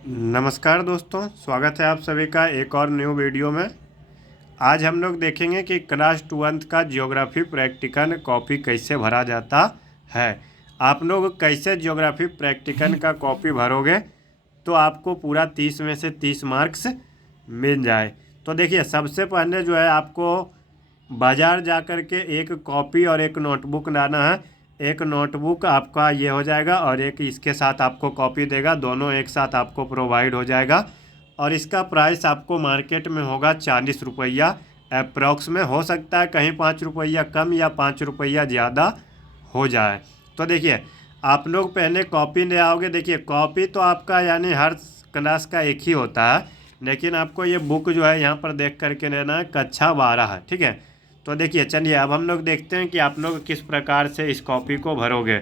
नमस्कार दोस्तों, स्वागत है आप सभी का एक और न्यू वीडियो में। आज हम लोग देखेंगे कि क्लास 12th का ज्योग्राफी प्रैक्टिकल कॉपी कैसे भरा जाता है। आप लोग कैसे ज्योग्राफी प्रैक्टिकल का कॉपी भरोगे तो आपको पूरा 30 में से 30 मार्क्स मिल जाए। तो देखिए, सबसे पहले जो है आपको बाज़ार जा कर के एक कॉपी और एक नोटबुक लाना है। एक नोटबुक आपका ये हो जाएगा और एक इसके साथ आपको कॉपी देगा, दोनों एक साथ आपको प्रोवाइड हो जाएगा। और इसका प्राइस आपको मार्केट में होगा 40 रुपया अप्रॉक्स में। हो सकता है कहीं 5 रुपया कम या 5 रुपया ज़्यादा हो जाए। तो देखिए, आप लोग पहले कॉपी ले आओगे। देखिए, कॉपी तो आपका यानी हर क्लास का एक ही होता है, लेकिन आपको ये बुक जो है यहाँ पर देख करके लेना है, कक्षा 12 है, ठीक है। तो देखिए, चलिए अब हम लोग देखते हैं कि आप लोग किस प्रकार से इस कॉपी को भरोगे।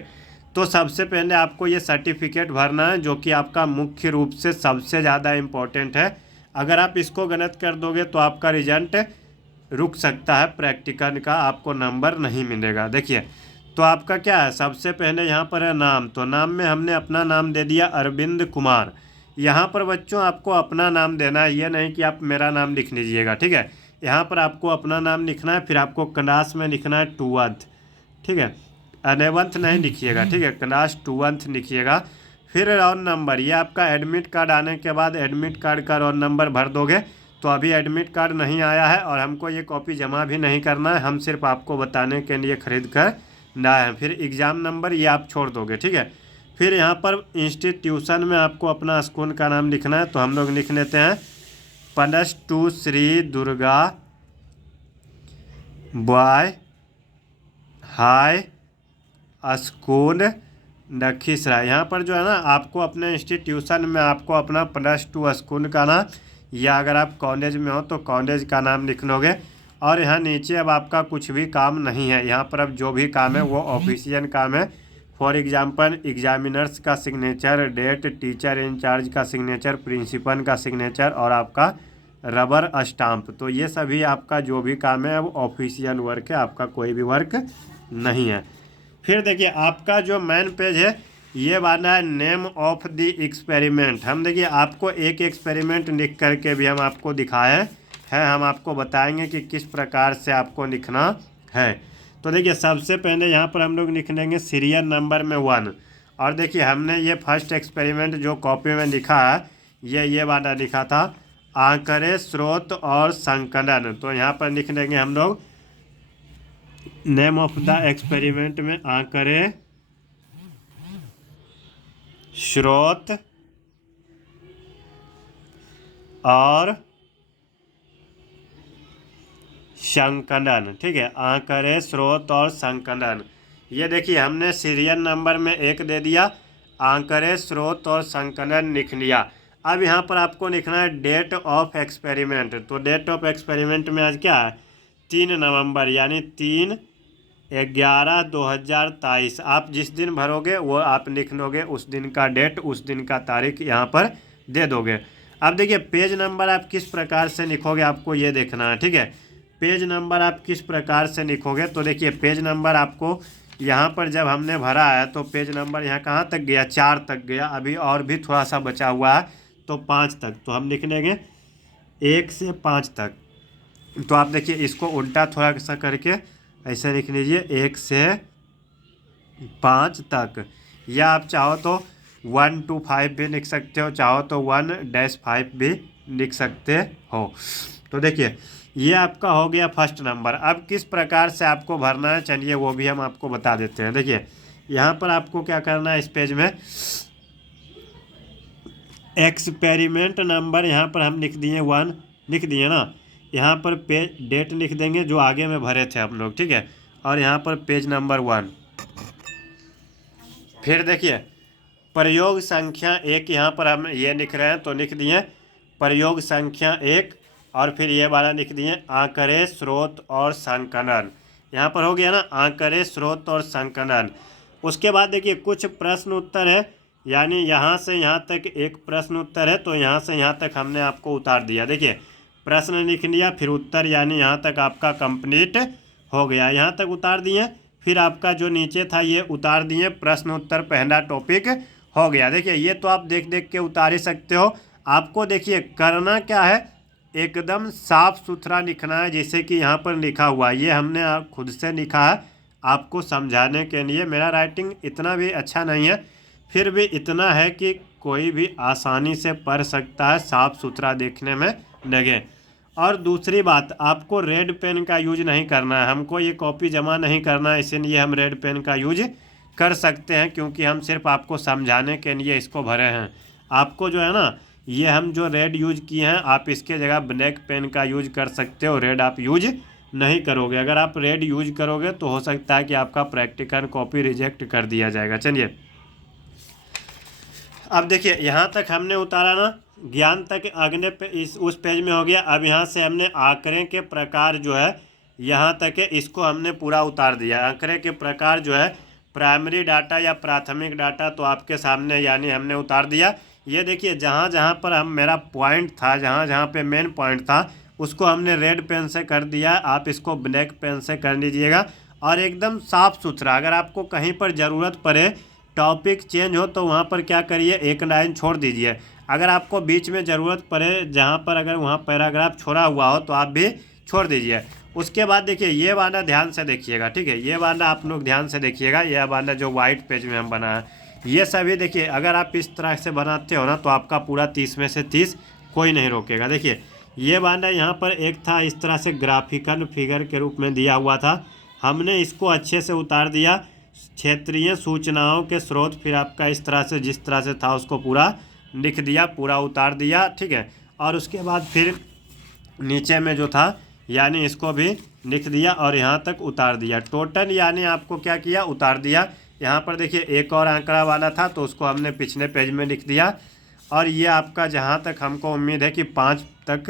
तो सबसे पहले आपको ये सर्टिफिकेट भरना है, जो कि आपका मुख्य रूप से सबसे ज़्यादा इम्पोर्टेंट है। अगर आप इसको गलत कर दोगे तो आपका रिजल्ट रुक सकता है, प्रैक्टिकल का आपको नंबर नहीं मिलेगा। देखिए, तो आपका क्या है, सबसे पहले यहाँ पर है नाम। तो नाम में हमने अपना नाम दे दिया अरविंद कुमार। यहाँ पर बच्चों आपको अपना नाम देना है, ये नहीं कि आप मेरा नाम लिख लीजिएगा, ठीक है। यहाँ पर आपको अपना नाम लिखना है, फिर आपको क्लास में लिखना है 2th, ठीक है। 11th नहीं लिखिएगा, ठीक है, क्लास 2th लिखिएगा। फिर रोल नंबर, ये आपका एडमिट कार्ड आने के बाद एडमिट कार्ड का रोल नंबर भर दोगे। तो अभी एडमिट कार्ड नहीं आया है और हमको ये कॉपी जमा भी नहीं करना है, हम सिर्फ आपको बताने के लिए ख़रीद कर लाए हैं। फिर एग्ज़ाम नंबर ये आप छोड़ दोगे, ठीक है। फिर यहाँ पर इंस्टीट्यूशन में आपको अपना स्कूल का नाम लिखना है। तो हम लोग लिख लेते हैं +2 Shri Durga boy high school Lakhisarai. यहाँ पर जो है ना, आपको अपने इंस्टीट्यूशन में आपको अपना +2 स्कूल का नाम, या अगर आप कॉलेज में हो तो कॉलेज का नाम लिख लोगे। और यहाँ नीचे अब आपका कुछ भी काम नहीं है, यहाँ पर अब जो भी काम है वो ऑफिशियल काम है। फॉर एग्जांपल एग्जामिनर्स का सिग्नेचर, डेट, टीचर इंचार्ज का सिग्नेचर, प्रिंसिपल का सिग्नेचर और आपका रबर स्टाम्प। तो ये सभी आपका जो भी काम है अब ऑफिशियल वर्क है, आपका कोई भी वर्क नहीं है। फिर देखिए, आपका जो मेन पेज है ये वाला है नेम ऑफ द एक्सपेरिमेंट। हम देखिए आपको एक एक्सपेरिमेंट लिख करके भी हम आपको दिखाए हैं, हम आपको बताएंगे कि किस प्रकार से आपको लिखना है। तो देखिए, सबसे पहले यहाँ पर हम लोग लिख लेंगे सीरियल नंबर में 1। और देखिए, हमने ये फर्स्ट एक्सपेरिमेंट जो कॉपी में लिखा है ये वाला लिखा था, आंकड़े, स्रोत और संकलन। तो यहाँ पर लिख लेंगे हम लोग नेम ऑफ द एक्सपेरिमेंट में आंकड़े, स्रोत और संकलन, ठीक है। आंकड़े, स्रोत और संकलन। ये देखिए, हमने सीरियल नंबर में 1 दे दिया, आंकड़े, स्रोत और संकलन लिख लिया। अब यहाँ पर आपको लिखना है डेट ऑफ एक्सपेरिमेंट। तो डेट ऑफ एक्सपेरिमेंट में आज क्या है, 3 नवंबर, यानी 3/11/2023। आप जिस दिन भरोगे वो आप लिख लोगे, उस दिन का डेट, उस दिन का तारीख यहाँ पर दे दोगे। अब देखिए, पेज नंबर आप किस प्रकार से लिखोगे आपको ये देखना है, ठीक है। पेज नंबर आप किस प्रकार से लिखोगे, तो देखिए पेज नंबर आपको यहाँ पर जब हमने भरा है तो पेज नंबर यहाँ कहाँ तक गया, 4 तक गया। अभी और भी थोड़ा सा बचा हुआ है तो 5 तक। तो हम लिख लेंगे 1 से 5 तक। तो आप देखिए, इसको उल्टा थोड़ा सा करके ऐसे लिख लीजिए, 1 से 5 तक। या आप चाहो तो 1 to 5 भी लिख सकते हो, चाहो तो 1-5 भी लिख सकते हो। तो देखिए, ये आपका हो गया फर्स्ट नंबर। अब किस प्रकार से आपको भरना है, चलिए वो भी हम आपको बता देते हैं। देखिए, यहाँ पर आपको क्या करना है, इस पेज में एक्सपेरिमेंट नंबर यहाँ पर हम लिख दिए 1, लिख दिए ना। यहाँ पर पेज डेट लिख देंगे जो आगे में भरे थे हम लोग, ठीक है। और यहाँ पर पेज नंबर 1। फिर देखिए, प्रयोग संख्या 1, यहाँ पर हम ये लिख रहे हैं तो लिख दिए प्रयोग संख्या 1। और फिर ये वाला लिख दिए आंकड़े, स्रोत और संकलन। यहाँ पर हो गया ना, आंकड़े, स्रोत और संकलन। उसके बाद देखिए कुछ प्रश्न उत्तर है, यानी यहाँ से यहाँ तक एक प्रश्न उत्तर है, तो यहाँ से यहाँ तक हमने आपको उतार दिया। देखिए, प्रश्न लिख लिया, फिर उत्तर, यानी यहाँ तक आपका कंप्लीट हो गया, यहाँ तक उतार दिए। फिर आपका जो नीचे था ये उतार दिए, प्रश्न उत्तर पहला टॉपिक हो गया। देखिए ये तो आप देख देख के उतार ही सकते हो। आपको देखिए करना क्या है, एकदम साफ सुथरा लिखना है, जैसे कि यहाँ पर लिखा हुआ है। ये हमने खुद से लिखा है आपको समझाने के लिए। मेरा राइटिंग इतना भी अच्छा नहीं है, फिर भी इतना है कि कोई भी आसानी से पढ़ सकता है, साफ सुथरा देखने में लगे। और दूसरी बात, आपको रेड पेन का यूज नहीं करना है। हमको ये कॉपी जमा नहीं करना है, इसीलिए हम रेड पेन का यूज कर सकते हैं, क्योंकि हम सिर्फ आपको समझाने के लिए इसको भरे हैं। आपको जो है ना, ये हम जो रेड यूज किए हैं, आप इसके जगह ब्लैक पेन का यूज कर सकते हो, रेड आप यूज नहीं करोगे। अगर आप रेड यूज करोगे तो हो सकता है कि आपका प्रैक्टिकल कॉपी रिजेक्ट कर दिया जाएगा। चलिए अब देखिए यहाँ तक हमने उतारा ना, ज्ञान तक अगले पे इस उस पेज में हो गया। अब यहाँ से हमने आंकड़े के प्रकार जो है यहाँ तक है, इसको हमने पूरा उतार दिया। आंकड़े के प्रकार जो है प्राइमरी डाटा या प्राथमिक डाटा, तो आपके सामने यानी हमने उतार दिया। ये देखिए जहाँ जहाँ पर हम मेरा पॉइंट था, जहाँ जहाँ पे मेन पॉइंट था, उसको हमने रेड पेन से कर दिया। आप इसको ब्लैक पेन से कर लीजिएगा। और एकदम साफ़ सुथरा, अगर आपको कहीं पर ज़रूरत पड़े, टॉपिक चेंज हो, तो वहाँ पर क्या करिए, एक लाइन छोड़ दीजिए। अगर आपको बीच में ज़रूरत पड़े जहाँ पर, अगर वहाँ पैराग्राफ छोड़ा हुआ हो तो आप भी छोड़ दीजिए। उसके बाद देखिए ये वाला ध्यान से देखिएगा, ठीक है। ये वाला आप लोग ध्यान से देखिएगा, ये वाला जो वाइट पेज में हम बना है, ये सभी देखिए अगर आप इस तरह से बनाते हो ना, तो आपका पूरा 30 में से 30 कोई नहीं रोकेगा। देखिए ये वाला यहाँ पर एक था, इस तरह से ग्राफिकल फिगर के रूप में दिया हुआ था, हमने इसको अच्छे से उतार दिया। क्षेत्रीय सूचनाओं के स्रोत, फिर आपका इस तरह से जिस तरह से था उसको पूरा लिख दिया, पूरा उतार दिया, ठीक है। और उसके बाद फिर नीचे में जो था यानी इसको भी लिख दिया और यहाँ तक उतार दिया। टोटल यानी आपको क्या किया, उतार दिया। यहाँ पर देखिए एक और आंकड़ा वाला था, तो उसको हमने पिछले पेज में लिख दिया। और ये आपका जहाँ तक हमको उम्मीद है कि 5 तक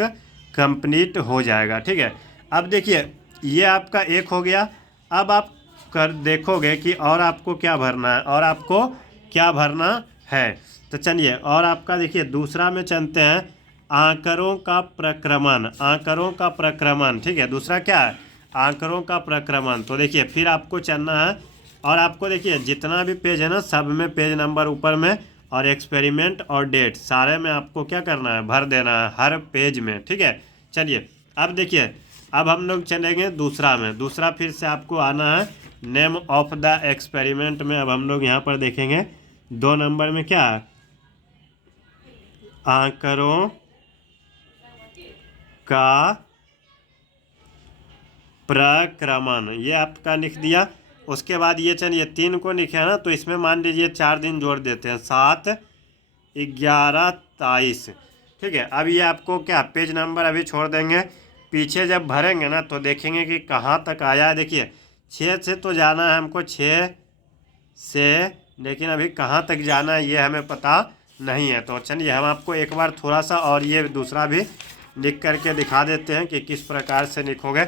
कंप्लीट हो जाएगा, ठीक है। अब देखिए ये आपका एक हो गया। अब आप कर देखोगे कि और आपको क्या भरना है, और आपको क्या भरना है। तो चलिए और आपका देखिए दूसरा में चलते हैं, आंकड़ों का प्रक्रमण। आंकड़ों का प्रक्रमण, ठीक है। दूसरा क्या है, आंकड़ों का प्रक्रमण। तो देखिए फिर आपको चलना है, और आपको देखिए जितना भी पेज है ना, सब में पेज नंबर ऊपर में, और एक्सपेरिमेंट और डेट सारे में आपको क्या करना है, भर देना है हर पेज में, ठीक है। चलिए अब देखिए, अब हम लोग चलेंगे दूसरा में। दूसरा फिर से आपको आना है नेम ऑफ द एक्सपेरिमेंट में। अब हम लोग यहाँ पर देखेंगे 2 नंबर में क्या है, आंकड़ों का प्रक्रमण, ये आपका लिख दिया। उसके बाद ये चलिए 3 को लिखे है ना, तो इसमें मान लीजिए 4 दिन जोड़ देते हैं, 7, 11, 23, ठीक है। अब ये आपको क्या पेज नंबर अभी छोड़ देंगे, पीछे जब भरेंगे ना तो देखेंगे कि कहाँ तक आया है। देखिए 6 से तो जाना है हमको, 6 से, लेकिन अभी कहाँ तक जाना है ये हमें पता नहीं है। तो चलिए हम आपको एक बार थोड़ा सा और ये दूसरा भी लिख करके दिखा देते हैं कि किस प्रकार से लिखोगे।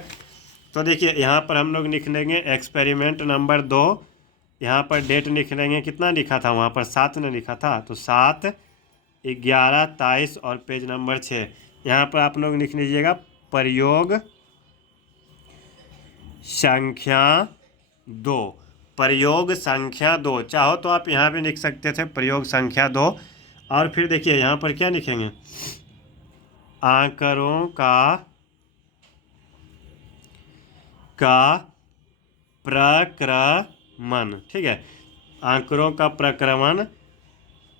तो देखिए यहाँ पर हम लोग लिख लेंगे एक्सपेरिमेंट नंबर 2, यहाँ पर डेट लिख लेंगे, कितना लिखा था वहाँ पर, 7 ने लिखा था, तो 7, 11, 23 और पेज नंबर 6। यहाँ पर आप लोग लिख लीजिएगा प्रयोग संख्या 2। प्रयोग संख्या 2, चाहो तो आप यहाँ भी लिख सकते थे प्रयोग संख्या 2। और फिर देखिए यहाँ पर क्या लिखेंगे, आंकड़ों का प्रक्रमण, ठीक है। आंकड़ों का प्रक्रमण,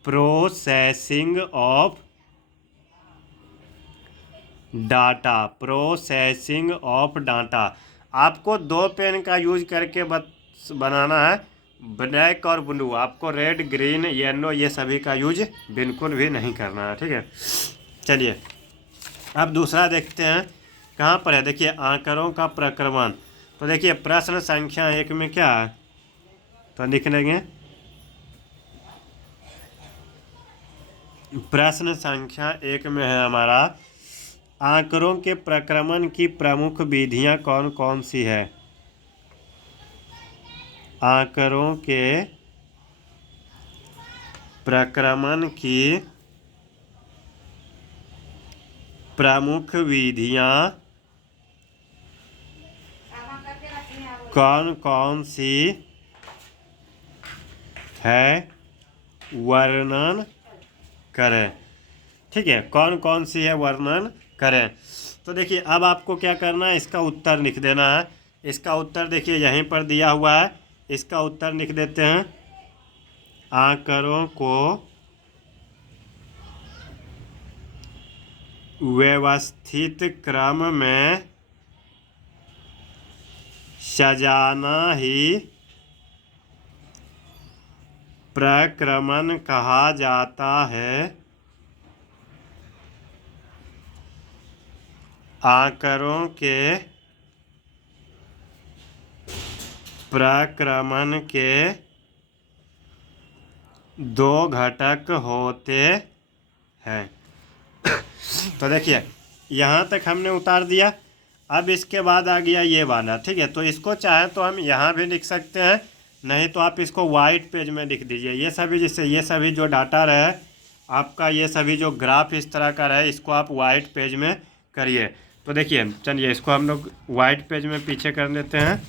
processing of data, processing of data. आपको 2 पेन का यूज करके बनाना है, ब्लैक और ब्लू। आपको रेड, ग्रीन, येलो ये सभी का यूज बिल्कुल भी नहीं करना है, ठीक है। चलिए अब दूसरा देखते हैं, कहाँ पर है, देखिए आंकड़ों का प्रक्रमण। तो देखिए प्रश्न संख्या 1 में क्या है, तो लिख लेंगे प्रश्न संख्या 1 में है हमारा, आंकड़ों के प्रक्रमण की प्रमुख विधियां कौन कौन सी है। आंकड़ों के प्रक्रमण की प्रमुख विधियां कौन कौन सी है, वर्णन करें। ठीक है, कौन कौन सी है वर्णन करें। तो देखिए अब आपको क्या करना है, इसका उत्तर लिख देना है। इसका उत्तर देखिए यहीं पर दिया हुआ है, इसका उत्तर लिख देते हैं। आंकड़ों को व्यवस्थित क्रम में सजाना ही प्रक्रमण कहा जाता है। आंकड़ों के प्रक्रमण के दो घटक होते हैं। तो देखिए यहाँ तक हमने उतार दिया। अब इसके बाद आ गया ये वाला। ठीक है, तो इसको चाहे तो हम यहाँ भी लिख सकते हैं, नहीं तो आप इसको वाइट पेज में लिख दीजिए। ये सभी जैसे ये सभी जो डाटा रहे आपका, ये सभी जो ग्राफ इस तरह का रहे, इसको आप वाइट पेज में करिए। तो देखिए चलिए इसको हम लोग वाइट पेज में पीछे कर लेते हैं।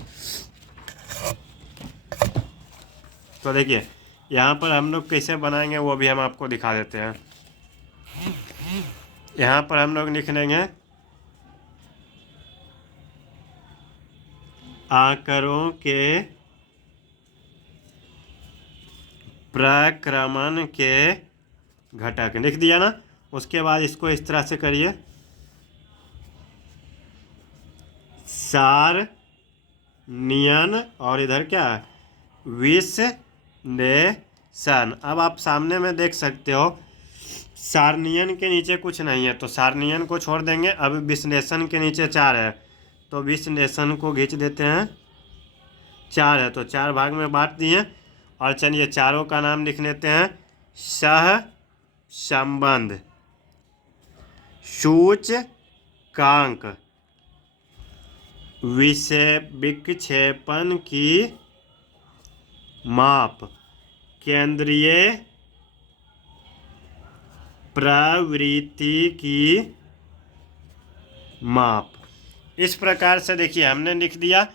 तो देखिए यहाँ पर हम लोग कैसे बनाएंगे वो भी हम आपको दिखा देते हैं। यहाँ पर हम लोग लिख लेंगे आंकड़ों के प्रक्रमण के घटक, लिख दिया ना। उसके बाद इसको इस तरह से करिए, सारणियन, और इधर क्या है, विश्लेषण। अब आप सामने में देख सकते हो सारणियन के नीचे कुछ नहीं है, तो सारणियन को छोड़ देंगे। अब विश्लेषण के नीचे 4 है, तो विश्लेषण को खींच देते हैं। 4 है तो 4 भाग में बांट दिए। और चलिए चारों का नाम लिख लेते हैं। सह संबंध, सूचकांक, विषय विक्षेपण की माप, केंद्रीय प्रवृत्ति की माप। इस प्रकार से देखिए हमने लिख दिया।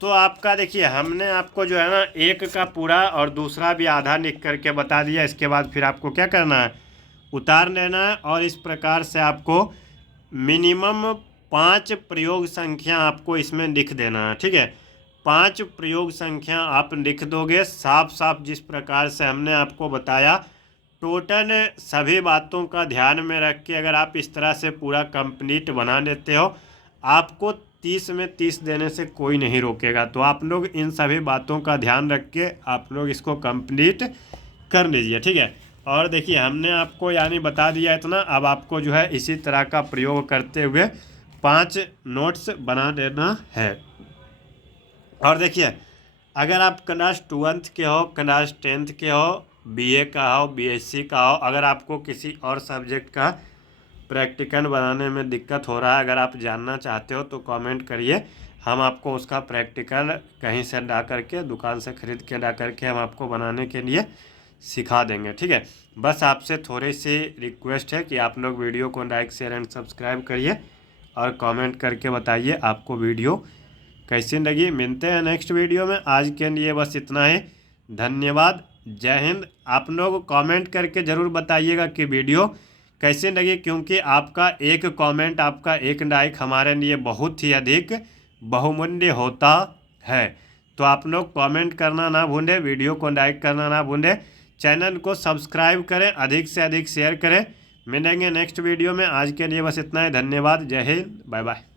तो आपका देखिए हमने आपको जो है ना एक का पूरा और दूसरा भी आधा लिख करके बता दिया। इसके बाद फिर आपको क्या करना है, उतार लेना है। और इस प्रकार से आपको मिनिमम 5 प्रयोग संख्या आपको इसमें लिख देना है। ठीक है, 5 प्रयोग संख्या आप लिख दोगे साफ साफ, जिस प्रकार से हमने आपको बताया। टोटल सभी बातों का ध्यान में रख के अगर आप इस तरह से पूरा कंप्लीट बना लेते हो, आपको 30 में 30 देने से कोई नहीं रोकेगा। तो आप लोग इन सभी बातों का ध्यान रख के आप लोग इसको कंप्लीट कर लीजिए। ठीक है, और देखिए हमने आपको यानी बता दिया इतना। अब आपको जो है इसी तरह का प्रयोग करते हुए 5 नोट्स बना देना है। और देखिए अगर आप क्लास 12th के हो, क्लास 10th के हो, बीए का हो, बीएससी का हो, अगर आपको किसी और सब्जेक्ट का प्रैक्टिकल बनाने में दिक्कत हो रहा है, अगर आप जानना चाहते हो तो कमेंट करिए। हम आपको उसका प्रैक्टिकल कहीं से ला करके, दुकान से ख़रीद के ला करके हम आपको बनाने के लिए सिखा देंगे। ठीक है, बस आपसे थोड़ी सी रिक्वेस्ट है कि आप लोग वीडियो को लाइक शेयर एंड सब्सक्राइब करिए और कमेंट करके बताइए आपको वीडियो कैसी लगी। मिलते हैं नेक्स्ट वीडियो में। आज के लिए बस इतना ही। धन्यवाद, जय हिंद। आप लोग कमेंट करके ज़रूर बताइएगा कि वीडियो कैसे लगी, क्योंकि आपका एक कमेंट, आपका एक लाइक हमारे लिए बहुत ही अधिक बहुमूल्य होता है। तो आप लोग कमेंट करना ना भूलें, वीडियो को लाइक करना ना भूलें, चैनल को सब्सक्राइब करें, अधिक से अधिक शेयर करें। मिलेंगे नेक्स्ट वीडियो में। आज के लिए बस इतना ही। धन्यवाद, जय हिंद, बाय बाय।